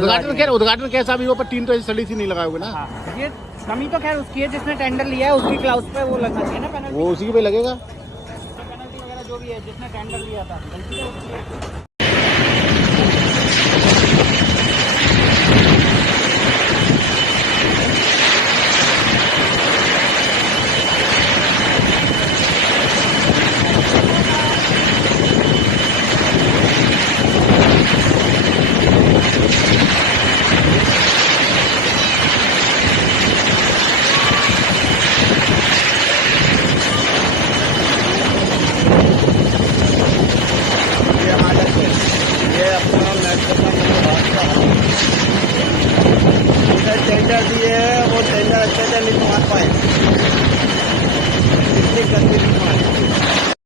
उद्घाटन कैसा भी हो, पर टीन तो ऐसी सड़ी सी नहीं लगाओगे ना। हाँ, ये कमी तो खैर उसकी है, जिसने टेंडर लिया है उसकी क्लाउस पे वो लगना चाहिए ना पेनल्टी। वो उसी के पे लगेगा। पेनल्टी वगैरह जो भी है, जिसने टेंडर लिया था गलती तो उसकी है। टेंडर दिए वो टेंडर अच्छे से नहीं मार पाए।